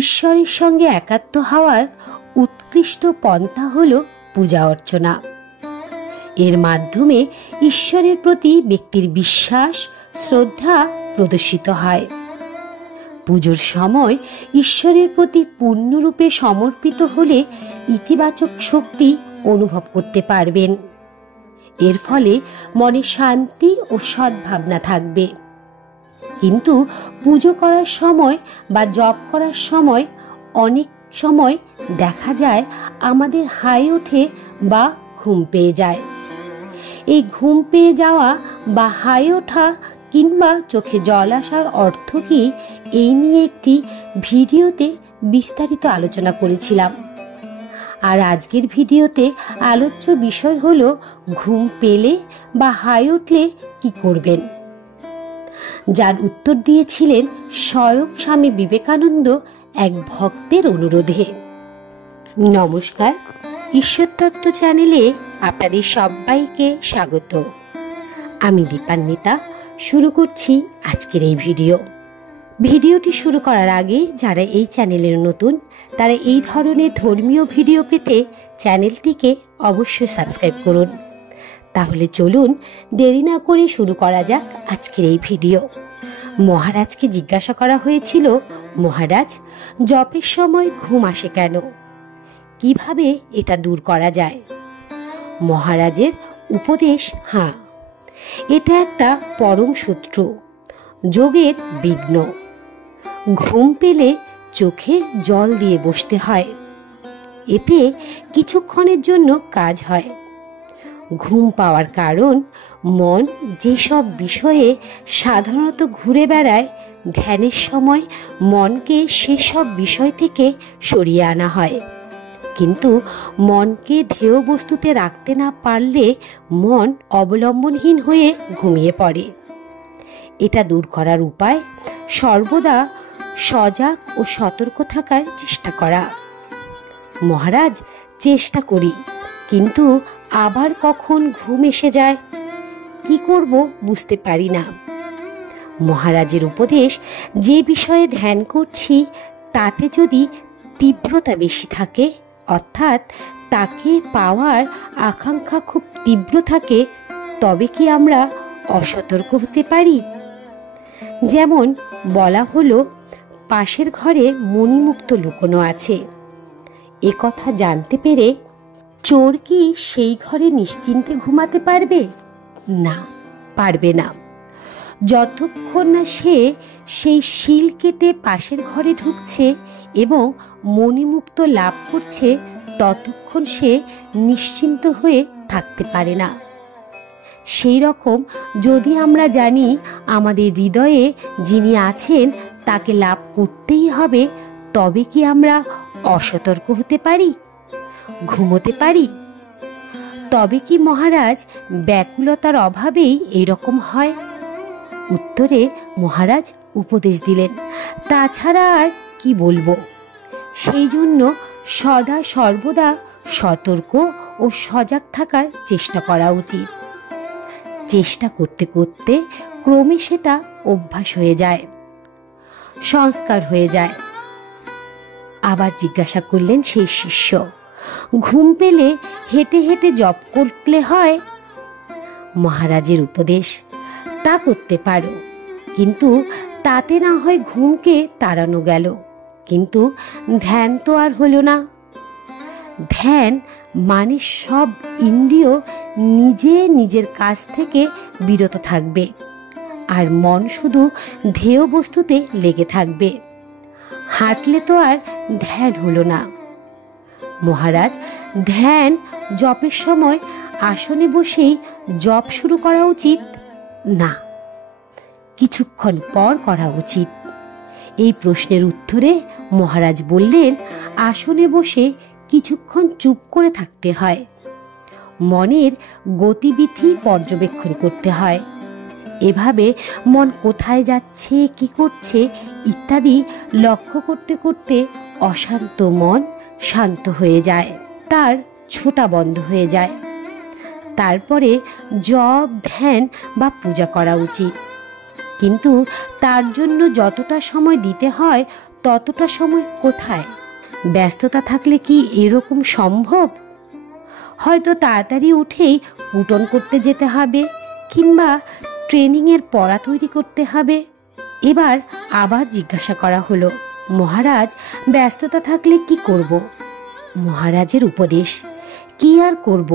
ঈশ্বরের সঙ্গে একাত্ম হওয়ার উৎকৃষ্ট পন্থা হল পূজা অর্চনা। এর মাধ্যমে ঈশ্বরের প্রতি ব্যক্তির বিশ্বাস, শ্রদ্ধা প্রদর্শিত হয়। পুজোর সময় ঈশ্বরের প্রতি পূর্ণরূপে সমর্পিত হলে ইতিবাচক শক্তি অনুভব করতে পারবেন। এর ফলে মনে শান্তি ও সদ্ভাবনা থাকবে। কিন্তু পুজো করার সময় বা জপ করার সময় অনেক সময় দেখা যায় আমাদের হাই ওঠে বা ঘুম পেয়ে যায়। এই ঘুম পেয়ে যাওয়া বা হাই ওঠা কিংবা চোখে জল আসার অর্থ কি, এই নিয়ে একটি ভিডিওতে বিস্তারিত আলোচনা করেছিলাম। আর আজকের ভিডিওতে আলোচ্য বিষয় হলো ঘুম পেলে বা হাই উঠলে কি করবেন, যার উত্তর দিয়েছিলেন স্বয়ং স্বামী বিবেকানন্দ এক ভক্তের অনুরোধে। নমস্কার, ঈশ্বরতত্ত্ব চ্যানেলে আপনাদের সবাইকে স্বাগত। আমি দীপান্বিতা শুরু করছি আজকের এই ভিডিওটি শুরু করার আগে যারা এই চ্যানেলের নতুন তারা এই ধরনের ধর্মীয় ভিডিও পেতে চ্যানেলটিকে অবশ্যই সাবস্ক্রাইব করুন। তাহলে চলুন দেরি না করে শুরু করা যাক আজকের এই ভিডিও। মহারাজকে জিজ্ঞাসা করা হয়েছিল, মহারাজ, জপের সময় ঘুম আসে কেন? কিভাবে এটা দূর করা যায়? মহারাজের উপদেশ, হ্যাঁ, এটা একটা পরম শত্রু, যোগের বিঘ্ন। ঘুম পেলে চোখে জল দিয়ে বসতে হয়, এতে কিছুক্ষণের জন্য কাজ হয়। ঘুম পাওয়ার কারণ মন যেসব বিষয়ে সাধারণত ঘুরে বেড়ায়, ধ্যানের সময় মনকে সেসব বিষয় থেকে সরিয়ে আনা হয়। কিন্তু মনকে ধ্যেয় বস্তুতে রাখতে না পারলে মন অবলম্বনহীন হয়ে ঘুমিয়ে পড়ে। এটা দূর করার উপায় সর্বদা সজাগ ও সতর্ক থাকার চেষ্টা করা। মহারাজ, চেষ্টা করি, কিন্তু আবার কখন ঘুম এসে যায়, কি করব বুঝতে পারি না। মহারাজের উপদেশ, যে বিষয়ে ধ্যান করছি তাতে যদি তীব্রতা বেশি থাকে, অর্থাৎ তাকে পাওয়ার আকাঙ্ক্ষা খুব তীব্র থাকে, তবে কি আমরা অসতর্ক হতে পারি? যেমন বলা হলো, পাশের ঘরে মণিমুক্ত লুকোনো আছে। এ কথা জানতে পেরে চোর কি সেই ঘরে নিশ্চিন্তে ঘুমাতে পারবে? না, পারবে না। যতক্ষণ না সে সেই শিল কেটে পাশের ঘরে ঢুকছে এবং মণিমুক্ত লাভ করছে, ততক্ষণ সে নিশ্চিন্ত হয়ে থাকতে পারে না। সেই রকম যদি আমরা জানি আমাদের হৃদয়ে যিনি আছেন তাকে লাভ করতেই হবে, তবে কি আমরা অসতর্ক হতে পারি, ঘুমোতে পারি? তবে কি মহারাজ ব্যাকুলতার অভাবেই এরকম হয়? উত্তরে মহারাজ উপদেশ দিলেন, তাছাড়া আর কি বলবো। সেই জন্য সদা সর্বদা সতর্ক ও সজাগ থাকার চেষ্টা করা উচিত। চেষ্টা করতে করতে ক্রমে সেটা অভ্যাস হয়ে যায়, সংস্কার হয়ে যায়। আবার জিজ্ঞাসা করলেন সেই শিষ্য, ঘুম পেলে হেঁটে হেঁটে জপ করলে হয়? মহারাজের উপদেশ, তা করতে পারো, কিন্তু তাতে না হয় ঘুমকে তাড়ানো গেল, কিন্তু ধ্যান তো আর হলো না। ধ্যান মানে সব ইন্দ্রিয় নিজের কাজ থেকে বিরত থাকবে, আর মন শুধু ধ্যেয় বস্তুতে লেগে থাকবে। হাঁটলে তো আর ধ্যান হলো না। মহারাজ, ধ্যান জপের সময় আসনে বসেই জপ শুরু করা উচিত? না, কিছুক্ষণ পর করা উচিত। এই প্রশ্নের উত্তরে মহারাজ বললেন, আসনে বসে কিছুক্ষণ চুপ করে থাকতে হয়, মনের গতিবিধি পর্যবেক্ষণ করতে হয়। এভাবে মন কোথায় যাচ্ছে, কি করছে ইত্যাদি লক্ষ্য করতে করতে অশান্ত মন শান্ত হয়ে যায়, তার ছোটা বন্ধ হয়ে যায়। তারপরে জপ, ধ্যান বা পূজা করা উচিত। কিন্তু তার জন্য যতটা সময় দিতে হয় ততটা সময় কোথায়? ব্যস্ততা থাকলে কি এরকম সম্ভব? হয়তো তাড়াতাড়ি উঠেই উঠোন করতে যেতে হবে, কিংবা ট্রেনিংয়ের পড়া তৈরি করতে হবে। এবার আবার জিজ্ঞাসা করা হলো, মহারাজ, ব্যস্ততা থাকলে কি করব? মহারাজের উপদেশ, কি আর করব,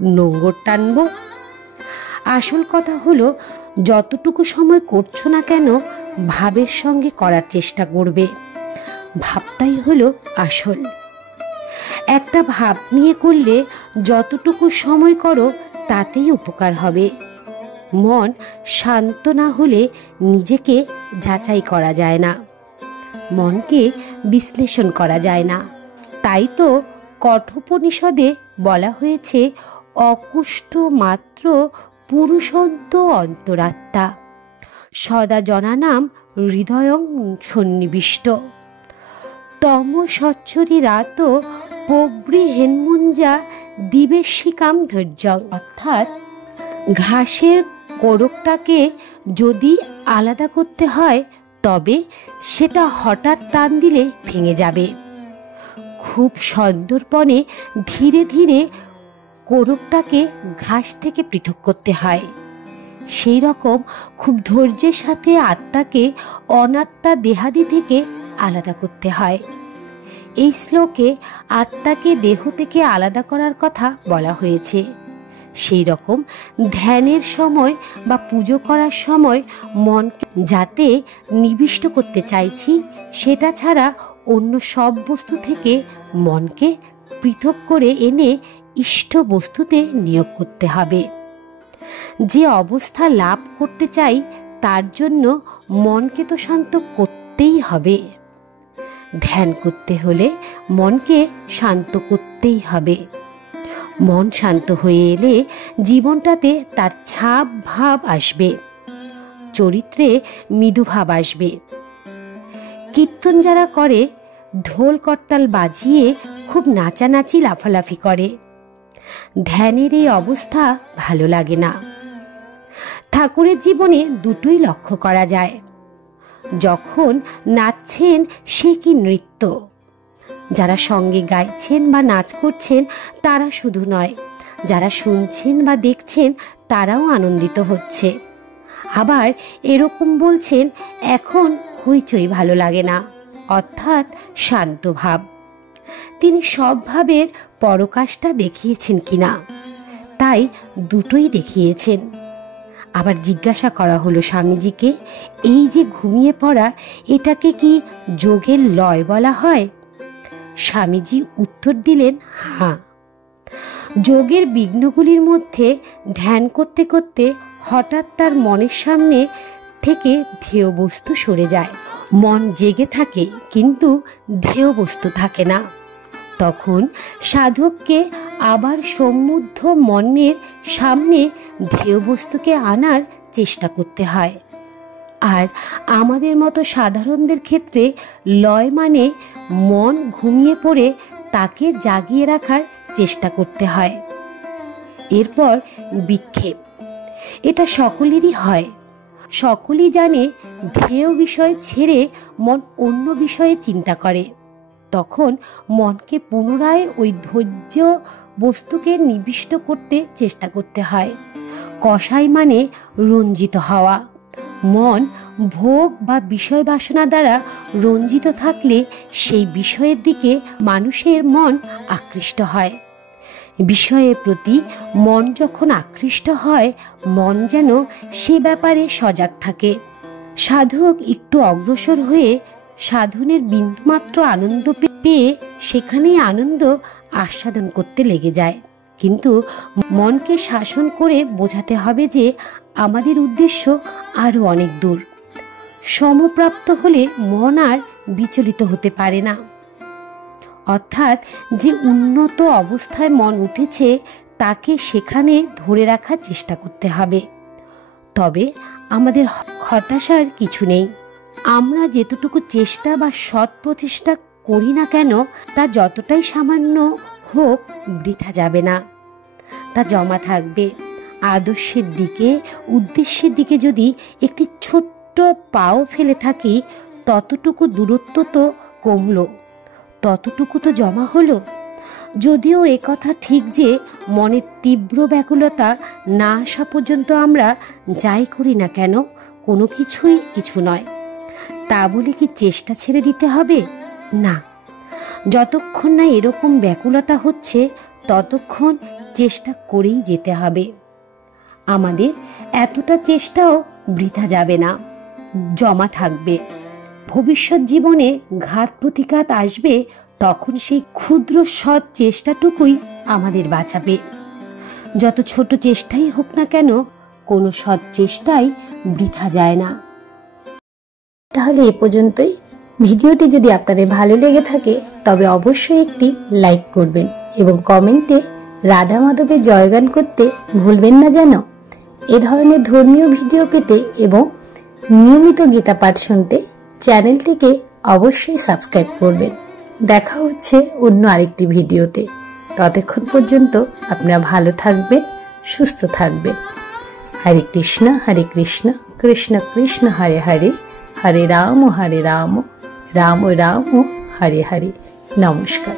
নোঙর টানব। আসল কথা হলো, যতটুকু সময় করছো না কেন ভাবের সঙ্গে করার চেষ্টা করবে। ভাবটাই হলো আসল। একটা ভাব নিয়ে করলে যতটুকু সময় করো তাতেই উপকার হবে। মন শান্ত না হলে নিজেকে যাচাই করা যায় না, মনকে বিশ্লেষণ করা যায় না। তাই তো কঠোপনিষদে বলা হয়েছে, অকুষ্ঠ মাত্র পুরুষন্ত অন্তরাত্মা, সদা জনানাম হৃদয়ং সন্নিবিষ্ট, তম সচ্চরি রাত প্রবৃহেন্মুঞ্জা দিবেশিকাম ধৈর্যং। অর্থাৎ ঘাসের কোড়কটাকে যদি আলাদা করতে হয় তবে সেটা হঠাৎ টান দিলে ভেঙে যাবে। খুব সন্দর্পণে ধীরে ধীরে কোড়কটাকে ঘাস থেকে পৃথক করতে হয়। সেই রকম খুব ধৈর্যের সাথে আত্মাকে অনাত্মা দেহাদি থেকে আলাদা করতে হয়। এই শ্লোকে আত্মাকে দেহ থেকে আলাদা করার কথা বলা হয়েছে। সেই রকম ধ্যানের সময় বা পুজো করার সময় মনকে যাতে নিবিষ্ট করতে চাইছি, সেটা ছাড়া অন্য সব বস্তু থেকে মনকে পৃথক করে এনে ইষ্ট বস্তুতে নিয়োগ করতে হবে। যে অবস্থা লাভ করতে চাই তার জন্য মনকে তো শান্ত করতেই হবে। ধ্যান করতে হলে মনকে শান্ত করতেই হবে। মন শান্ত হয়ে এলে জীবনটাতে তার ছাপ ভাব আসবে, চরিত্রে মৃদু ভাব আসবে। কীর্তন যারা করে ঢোল করতাল বাজিয়ে খুব নাচানাচি লাফালাফি করে, ধ্যানের এই অবস্থা ভালো লাগে না। ঠাকুরের জীবনে দুটোই লক্ষ্য করা যায়। যখন নাচছেন সে কি নৃত্য, যারা সঙ্গে গাইছেন বা নাচ করছেন তারা শুধু নয়, যারা শুনছেন বা দেখছেন তারাও আনন্দিত হচ্ছে। আবার এরকম বলছেন, এখন হইচই ভালো লাগে না, অর্থাৎ শান্ত ভাব। তিনি সব ভাবের পরকাশটা দেখিয়েছেন কিনা, তাই দুটোই দেখিয়েছেন। আবার জিজ্ঞাসা করা হলো স্বামীজিকে, এই যে ঘুমিয়ে পড়া, এটাকে কি যোগের লয় বলা হয়? স্বামীজি উত্তর দিলেন, হ্যাঁ। যোগের বিঘ্নগুলির মধ্যে ধ্যান করতে করতে হঠাৎ তার মনের সামনে থেকে ধ্যেয় বস্তু সরে যায়। মন জেগে থাকে কিন্তু ধ্যেয় বস্তু থাকে না। তখন সাধককে আবার সমুদ্ধ মনের সামনে ধ্যেয় বস্তুকে আনার চেষ্টা করতে হয়। আর আমাদের মতো সাধারণদের ক্ষেত্রে লয় মানে মন ঘুমিয়ে পড়ে তাকে জাগিয়ে রাখার চেষ্টা করতে হয়। এরপর বিক্ষেপ, এটা সকলেরই হয়। সকলেই জানে ধ্যেয় বিষয় ছেড়ে মন অন্য বিষয়ে চিন্তা করে। তখন মনকে পুনরায় ওই ধৈর্য বস্তুকে নিবিষ্ট করতে চেষ্টা করতে হয়। কষাই মানে রঞ্জিত হওয়া। মন ভোগ বা বিষয় বাসনা দ্বারা রঞ্জিত থাকলে সেই বিষয়ের দিকে মানুষের মন আকৃষ্ট হয়। বিষয়ের প্রতি মন যখন আকৃষ্ট হয়, মন যেন সে ব্যাপারে সজাগ থাকে। সাধক একটু অগ্রসর হয়ে সাধনের বিন্দুমাত্র আনন্দ পেয়ে সেখানেই আনন্দ আস্বাদন করতে লেগে যায়। কিন্তু মনকে শাসন করে বোঝাতে হবে যে আমাদের উদ্দেশ্য আরও অনেক দূর। সমপ্রাপ্ত হলে মন আর বিচলিত হতে পারে না। অর্থাৎ যে উন্নত অবস্থায় মন উঠেছে তাকে সেখানে ধরে রাখার চেষ্টা করতে হবে। তবে আমাদের হতাশার কিছু নেই। আমরা যেতটুকু চেষ্টা বা সৎ প্রচেষ্টা করি না কেন, তা যতটাই সামান্য হোক বৃথা যাবে না, তা জমা থাকবে। আদর্শের দিকে, উদ্দেশ্যের দিকে যদি একটি ছোট্ট পাও ফেলে থাকি, ততটুকু দূরত্ব তো কমলো, ততটুকু তো জমা হলো। যদিও একথা ঠিক যে মনের তীব্র ব্যাকুলতা না আসা পর্যন্ত আমরা যাই করি না কেন কোনো কিছুই কিছু নয়। তা বলে কি চেষ্টা ছেড়ে দিতে হবে? না, যতক্ষণ না এরকম ব্যাকুলতা হচ্ছে ততক্ষণ চেষ্টা করেই যেতে হবে। আমাদের এতটা চেষ্টাও বৃথা যাবে না, জমা থাকবে। ভবিষ্যৎ জীবনে ঘাত প্রতিঘাত আসবে, তখন সেই ক্ষুদ্র সৎ চেষ্টাটুকুই আমাদের বাঁচাবে। যত ছোট চেষ্টাই হোক না কেন, কোনো সৎ চেষ্টাই বৃথা যায় না। তাহলে এ পর্যন্তই। ভিডিওটি যদি আপনাদের ভালো লেগে থাকে তবে অবশ্যই একটি লাইক করবেন এবং কমেন্টে রাধা মাধবের জয়গান করতে ভুলবেন না যেন। এ ধরনের ধর্মীয় ভিডিও পেতে এবং নিয়মিত গীতা পাঠ শুনতে চ্যানেলটিকে অবশ্যই সাবস্ক্রাইব করবেন। দেখা হচ্ছে অন্য আরেকটি ভিডিওতে। ততক্ষণ পর্যন্ত আপনারা ভালো থাকবেন, সুস্থ থাকবেন। হরে কৃষ্ণ কৃষ্ণ কৃষ্ণ হরে হরে, হরে রাম রাম রাম হরে হরে। নমস্কার।